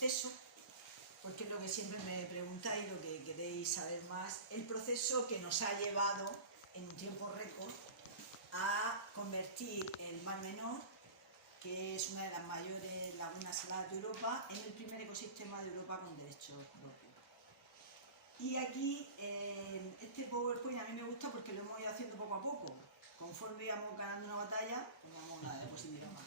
proceso, porque es lo que siempre me preguntáis, lo que queréis saber más, el proceso que nos ha llevado en un tiempo récord a convertir el Mar Menor, que es una de las mayores lagunas saladas de Europa, en el primer ecosistema de Europa con derecho propio. Y aquí, este PowerPoint a mí me gusta porque lo hemos ido haciendo poco a poco. Conforme íbamos ganando una batalla, pues vamos a una diapositiva más.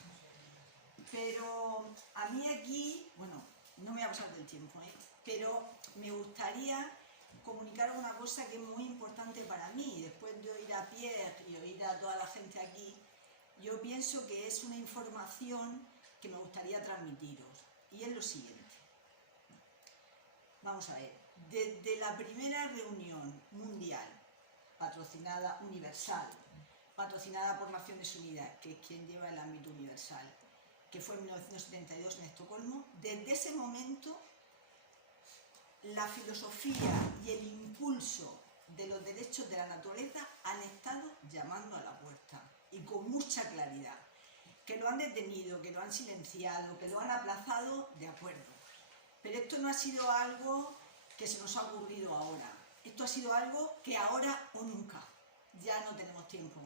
Pero a mí aquí, bueno, no me voy a pasar del tiempo, pero me gustaría comunicar una cosa que es muy importante para mí. Después de oír a Pierre y oír a toda la gente aquí, yo pienso que es una información que me gustaría transmitiros. Y es lo siguiente. Vamos a ver, desde la primera reunión mundial, patrocinada universal, patrocinada por Naciones Unidas, que es quien lleva el ámbito universal, que fue en 1972 en Estocolmo, desde ese momento la filosofía y el impulso de los derechos de la naturaleza han estado llamando a la puerta, y con mucha claridad. Que lo han detenido, que lo han silenciado, que lo han aplazado, de acuerdo. Pero esto no ha sido algo que se nos ha ocurrido ahora. Esto ha sido algo que ahora o nunca. Ya no tenemos tiempo.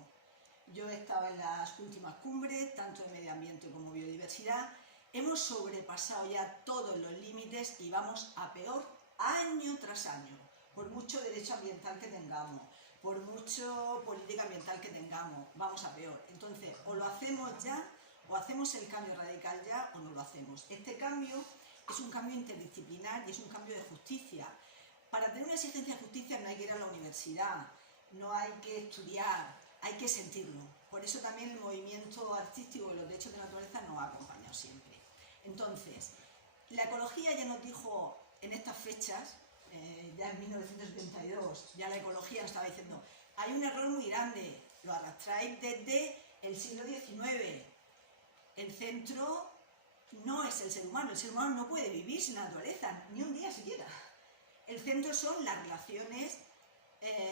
Yo he estado en las últimas cumbres, tanto de medio ambiente como biodiversidad. Hemos sobrepasado ya todos los límites y vamos a peor año tras año. Por mucho derecho ambiental que tengamos, por mucho política ambiental que tengamos, vamos a peor. Entonces, o lo hacemos ya, o hacemos el cambio radical ya, o no lo hacemos. Este cambio es un cambio interdisciplinar y es un cambio de justicia. Para tener una exigencia de justicia no hay que ir a la universidad, no hay que estudiar, hay que sentirlo. Por eso también el movimiento artístico de los derechos de la naturaleza nos ha acompañado siempre. Entonces, la ecología ya nos dijo en estas fechas, ya en 1972, ya la ecología nos estaba diciendo, hay un error muy grande, lo arrastráis desde el siglo XIX. El centro no es el ser humano no puede vivir sin la naturaleza, ni un día siquiera. El centro son las relaciones,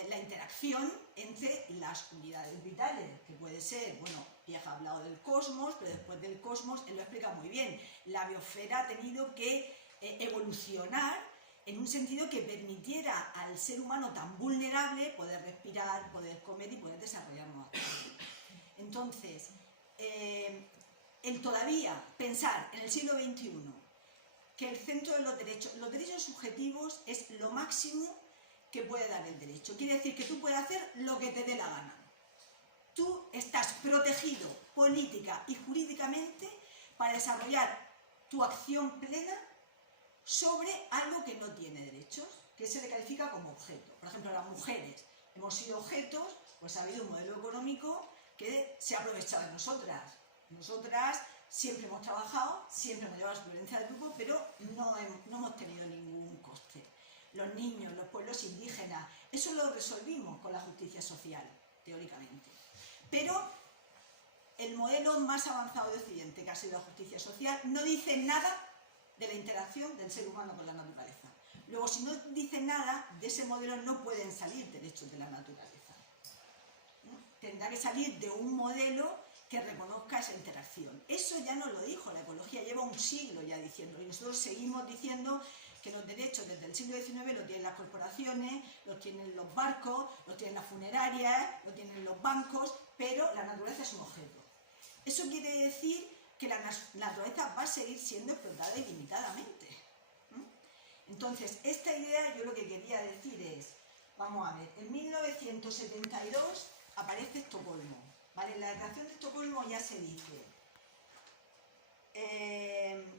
la interacción entre las unidades vitales, que puede ser, bueno, Pierre ha hablado del cosmos, pero después del cosmos, él lo explica muy bien, la biosfera ha tenido que evolucionar en un sentido que permitiera al ser humano tan vulnerable poder respirar, poder comer y poder desarrollarnos. Entonces, el todavía pensar en el siglo XXI que el centro de los derechos subjetivos es lo máximo que puede dar el derecho. Quiere decir que tú puedes hacer lo que te dé la gana. Tú estás protegido política y jurídicamente para desarrollar tu acción plena sobre algo que no tiene derechos, que se le califica como objeto. Por ejemplo, las mujeres hemos sido objetos, pues ha habido un modelo económico que se ha aprovechado de nosotras. Nosotras siempre hemos trabajado, siempre hemos llevado la supervivencia del grupo, pero no hemos tenido ningún coste. Los niños, los pueblos indígenas, eso lo resolvimos con la justicia social, teóricamente. Pero el modelo más avanzado de Occidente, que ha sido la justicia social, no dice nada de la interacción del ser humano con la naturaleza. Luego, si no dice nada, de ese modelo no pueden salir derechos de la naturaleza. ¿No? Tendrá que salir de un modelo que reconozca esa interacción. Eso ya nos lo dijo la ecología, lleva un siglo ya diciéndolo, y nosotros seguimos diciendo que los derechos desde el siglo XIX los tienen las corporaciones, los tienen los barcos, los tienen las funerarias, los tienen los bancos, pero la naturaleza es un objeto. Eso quiere decir que la naturaleza va a seguir siendo explotada ilimitadamente. Entonces, esta idea yo lo que quería decir es, vamos a ver, en 1972 aparece Estocolmo, ¿vale? En la Declaración de Estocolmo ya se dice,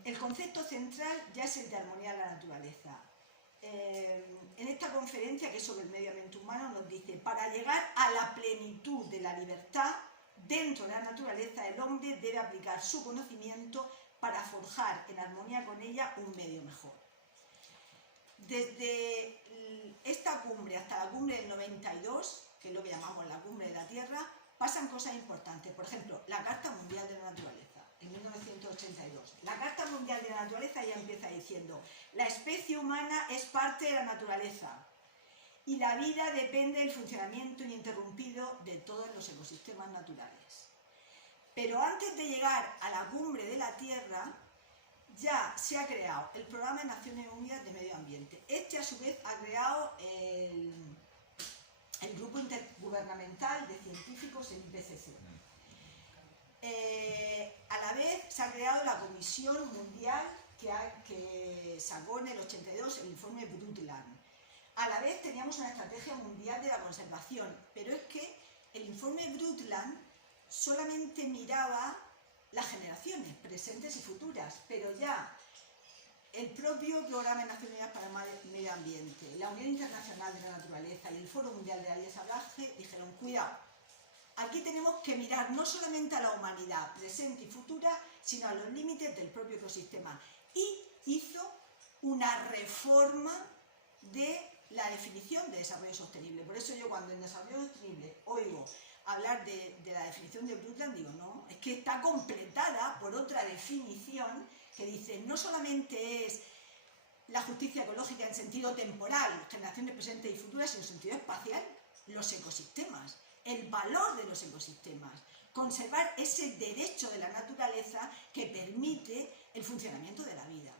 el concepto central ya es el de armonía de la naturaleza. En esta conferencia, que es sobre el medio ambiente humano, nos dice, para llegar a la plenitud de la libertad, dentro de la naturaleza, el hombre debe aplicar su conocimiento para forjar en armonía con ella un medio mejor. Desde esta cumbre hasta la cumbre del 92, que es lo que llamamos la cumbre de la Tierra, pasan cosas importantes. Por ejemplo, la Carta Mundial de la Naturaleza, en 1982. La Carta Mundial de la Naturaleza ya empieza diciendo, la especie humana es parte de la naturaleza y la vida depende del funcionamiento ininterrumpido de todos los ecosistemas naturales. Pero antes de llegar a la cumbre de la Tierra, ya se ha creado el Programa de Naciones Unidas de Medio Ambiente. Este, a su vez, ha creado el Grupo Intergubernamental de Científicos, el IPCC. A la vez se ha creado la Comisión Mundial que sacó en el 82 el informe Brundtland. A la vez teníamos una estrategia mundial de la conservación, pero es que el informe Brundtland solamente miraba las generaciones presentes y futuras, pero ya el propio Programa de Naciones Unidas para el Medio Ambiente, la Unión Internacional de la Naturaleza y el Foro Mundial de la Vida Salvaje dijeron: cuidado, aquí tenemos que mirar no solamente a la humanidad presente y futura, sino a los límites del propio ecosistema. Y hizo una reforma de la definición de desarrollo sostenible. Por eso yo, cuando en desarrollo sostenible oigo hablar de la definición de Brundtland, digo, no, es que está completada por otra definición que dice: no solamente es la justicia ecológica en sentido temporal, generaciones presentes y futuras, sino en sentido espacial, los ecosistemas, el valor de los ecosistemas, conservar ese derecho de la naturaleza que permite el funcionamiento de la vida.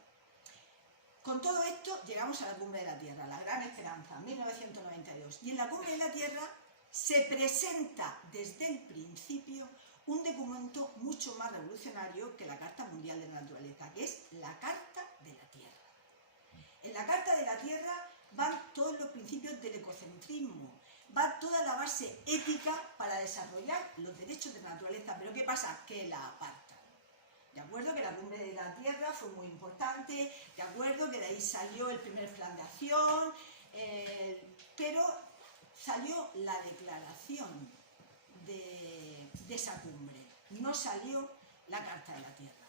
Con todo esto llegamos a la Cumbre de la Tierra, la Gran Esperanza, 1992. Y en la Cumbre de la Tierra se presenta desde el principio un documento mucho más revolucionario que la Carta Mundial de la Naturaleza, que es la Carta de la Tierra. En la Carta de la Tierra van todos los principios del ecocentrismo, va toda la base ética para desarrollar los derechos de la naturaleza. Pero ¿qué pasa? Que la apartan. De acuerdo que la Cumbre de la Tierra fue muy importante, de acuerdo que de ahí salió el primer plan de acción, pero salió la declaración de esa cumbre, no salió la Carta de la Tierra.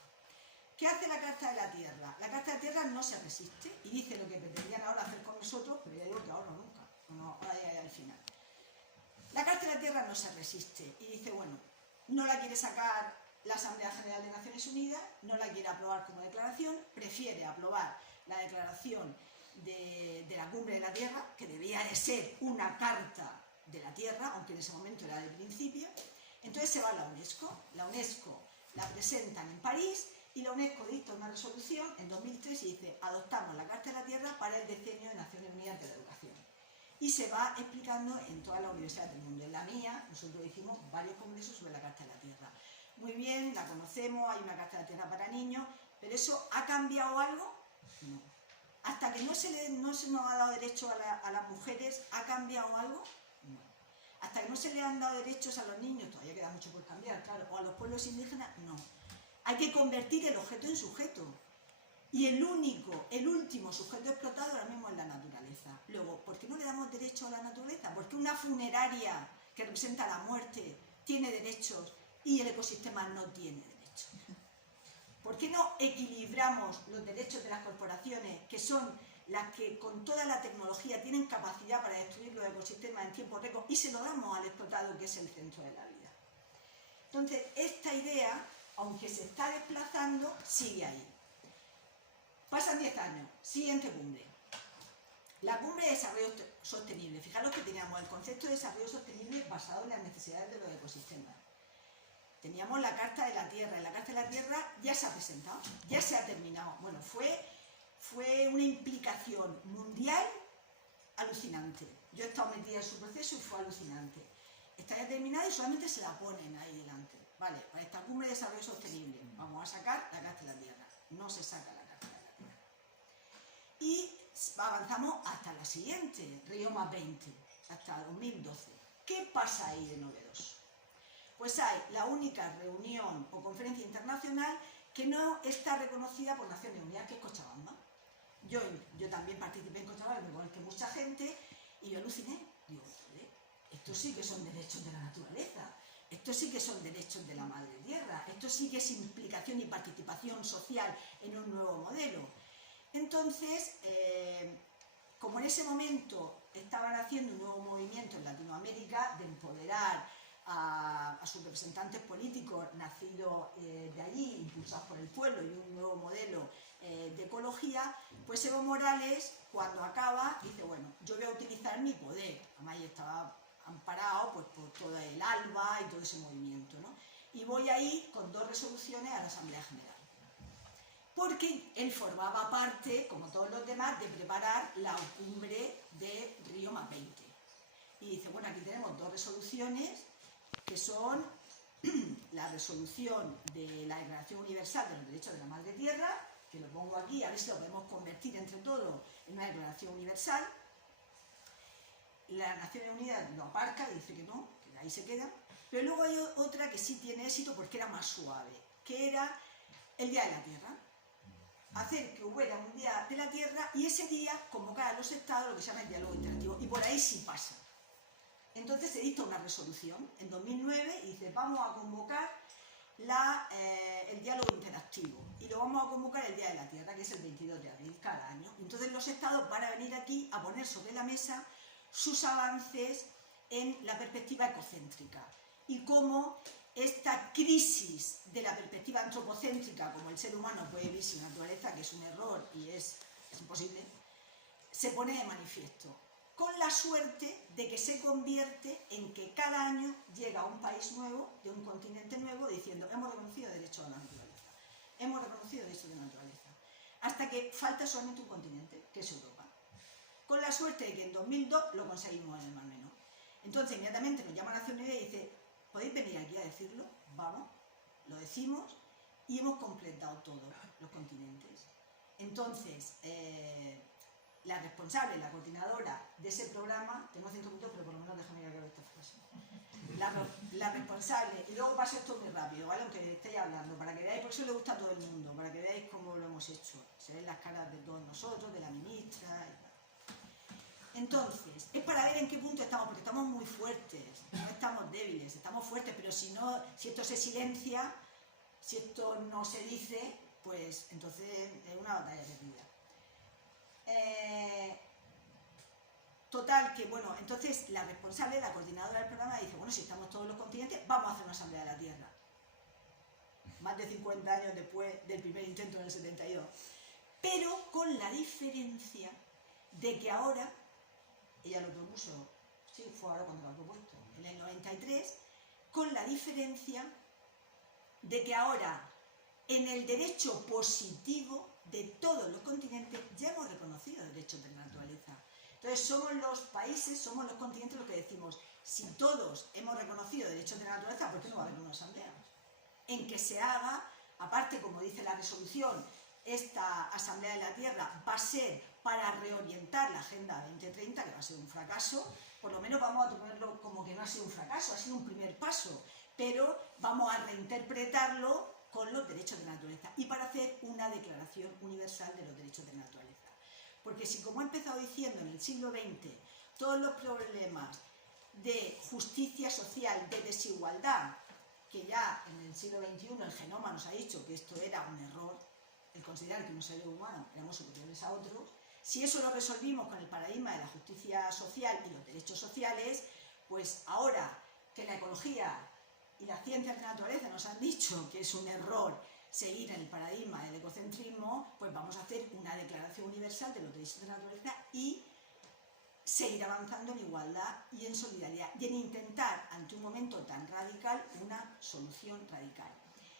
¿Qué hace la Carta de la Tierra? La Carta de la Tierra no se resiste y dice lo que pretendían ahora hacer con nosotros, pero ya digo que ahora nunca, ahora ya al final. La Carta de la Tierra no se resiste y dice, bueno, no la quiere sacar la Asamblea General de Naciones Unidas, no la quiere aprobar como declaración, prefiere aprobar la declaración de la Cumbre de la Tierra, que debía de ser una carta de la Tierra, aunque en ese momento era del principio. Entonces se va a la UNESCO la presentan en París y la UNESCO dicta una resolución en 2003 y dice: adoptamos la Carta de la Tierra para el decenio de Naciones Unidas de la Educación. Y se va explicando en todas las universidades del mundo. En la mía, nosotros hicimos varios congresos sobre la Carta de la Tierra. Muy bien, la conocemos, hay una Carta de la Tierra para niños, pero ¿eso ha cambiado algo? No. Hasta que no se nos ha dado derecho a las mujeres, ¿ha cambiado algo? No. Hasta que no se le han dado derechos a los niños, todavía queda mucho por cambiar, claro, o a los pueblos indígenas, no. Hay que convertir el objeto en sujeto. Y el último sujeto explotado ahora mismo es la naturaleza. Luego, ¿por qué no le damos derecho a la naturaleza? ¿Por qué una funeraria que representa la muerte tiene derechos y el ecosistema no tiene derechos? ¿Por qué no equilibramos los derechos de las corporaciones, que son las que con toda la tecnología tienen capacidad para destruir los ecosistemas en tiempo récord, y se lo damos al explotado, que es el centro de la vida? Entonces, esta idea, aunque se está desplazando, sigue ahí. Pasan 10 años, siguiente cumbre. La Cumbre de Desarrollo Sostenible. Fijaros que teníamos el concepto de desarrollo sostenible basado en las necesidades de los ecosistemas. Teníamos la Carta de la Tierra, y la Carta de la Tierra ya se ha presentado, ya se ha terminado. Bueno, fue una implicación mundial alucinante. Yo he estado metida en su proceso y fue alucinante. Está ya terminada y solamente se la ponen ahí delante. Vale, para esta Cumbre de Desarrollo Sostenible vamos a sacar la Carta de la Tierra. No se saca la Carta de la Tierra. Y avanzamos hasta la siguiente, Río +20, hasta 2012. ¿Qué pasa ahí de novedoso? Pues hay la única reunión o conferencia internacional que no está reconocida por Naciones Unidas, que es Cochabamba. Yo también participé en Cochabamba, igual que mucha gente, y yo aluciné. Digo, joder, estos sí que son derechos de la naturaleza, estos sí que son derechos de la madre tierra, esto sí que es implicación y participación social en un nuevo modelo. Entonces, como en ese momento estaban haciendo un nuevo movimiento en Latinoamérica de empoderar a sus representantes políticos nacidos de allí, impulsados por el pueblo, y un nuevo modelo de ecología, pues Evo Morales, cuando acaba, dice, bueno, yo voy a utilizar mi poder. Además, estaba amparado pues, por todo el ALBA y todo ese movimiento, ¿no? Y voy a ir con 2 resoluciones a la Asamblea General. porque él formaba parte, como todos los demás, de preparar la cumbre de Río +20. Y dice, bueno, aquí tenemos dos resoluciones, que son la resolución de la Declaración Universal de los Derechos de la Madre Tierra, que lo pongo aquí, a ver si lo podemos convertir entre todos en una Declaración Universal. Las Naciones Unidas lo aparca, dice que no, que ahí se queda, pero luego hay otra que sí tiene éxito porque era más suave, que era el Día de la Tierra. Hacer que hubiera un Día de la Tierra y ese día convocar a los estados, lo que se llama el diálogo interactivo, y por ahí sí pasa. Entonces se dicta una resolución en 2009 y dice, vamos a convocar el diálogo interactivo y lo vamos a convocar el Día de la Tierra, que es el 22 de abril cada año. Entonces los estados van a venir aquí a poner sobre la mesa sus avances en la perspectiva ecocéntrica y cómo esta crisis de la perspectiva antropocéntrica, como el ser humano puede vivir sin naturaleza, que es un error y es imposible, se pone de manifiesto, con la suerte de que se convierte en que cada año llega un país nuevo, de un continente nuevo, diciendo, hemos reconocido derechos de la naturaleza, hemos reconocido derechos de la naturaleza, hasta que falta solamente un continente, que es Europa. Con la suerte de que en 2002 lo conseguimos en el Mar Menor. Entonces inmediatamente nos llama Naciones Unidas y dice, ¿podéis venir aquí a decirlo? Vamos, lo decimos y hemos completado todos los continentes. Entonces, la responsable, la coordinadora de ese programa, tengo 5 minutos, pero por lo menos déjame que acabe esta frase. La responsable, y luego pasa esto muy rápido, ¿vale? Aunque estéis hablando, para que veáis, por eso le gusta a todo el mundo, para que veáis cómo lo hemos hecho. Se ven las caras de todos nosotros, de la ministra y tal. Entonces, es para ver en qué punto estamos, porque estamos muy fuertes, no estamos débiles, estamos fuertes, pero si esto se silencia, si esto no se dice, pues entonces es una batalla perdida. Total, que bueno, entonces la responsable, la coordinadora del programa dice, bueno, si estamos todos los continentes, vamos a hacer una asamblea de la Tierra. Más de 50 años después del primer intento en el 72. Pero con la diferencia de que ahora, ella lo propuso, sí, fue ahora cuando lo ha propuesto, en el 93, con la diferencia de que ahora, en el derecho positivo de todos los continentes, ya hemos reconocido derechos de la naturaleza. Entonces somos los países, somos los continentes los que decimos, si todos hemos reconocido derechos de la naturaleza, ¿por qué no va a haber una asamblea? En que se haga, aparte, como dice la resolución, esta Asamblea de la Tierra va a ser para reorientar la Agenda 2030, que va a ser un fracaso, por lo menos vamos a tomarlo como que no ha sido un fracaso, ha sido un primer paso, pero vamos a reinterpretarlo con los derechos de la naturaleza y para hacer una Declaración Universal de los Derechos de la Naturaleza. Porque si, como he empezado diciendo, en el siglo XX, todos los problemas de justicia social, de desigualdad, que ya en el siglo XXI el genoma nos ha dicho que esto era un error, el considerar que un ser humano éramos superiores a otros, si eso lo resolvimos con el paradigma de la justicia social y los derechos sociales, pues ahora que la ecología y las ciencias de la naturaleza nos han dicho que es un error seguir en el paradigma del ecocentrismo, pues vamos a hacer una Declaración Universal de los Derechos de la Naturaleza y seguir avanzando en igualdad y en solidaridad y en intentar, ante un momento tan radical, una solución radical.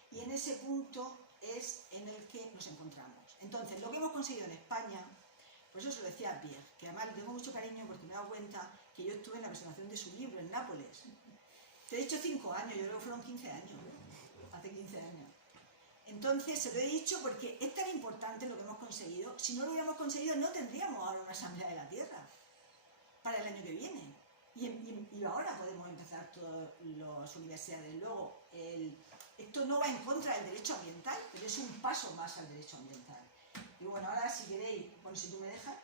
Y en ese punto es en el que nos encontramos. Entonces, lo que hemos conseguido en España, por eso se lo decía a Pierre, que además le tengo mucho cariño porque me he dado cuenta que yo estuve en la presentación de su libro en Nápoles. Te he dicho 5 años, yo creo que fueron 15 años, hace 15 años. Entonces, se lo he dicho porque es tan importante lo que hemos conseguido. Si no lo hubiéramos conseguido, no tendríamos ahora una Asamblea de la Tierra para el año que viene. Y ahora podemos empezar todas las universidades. Luego, esto no va en contra del derecho ambiental, pero es un paso más al derecho ambiental. Y bueno, ahora si queréis, bueno, si tú me dejas...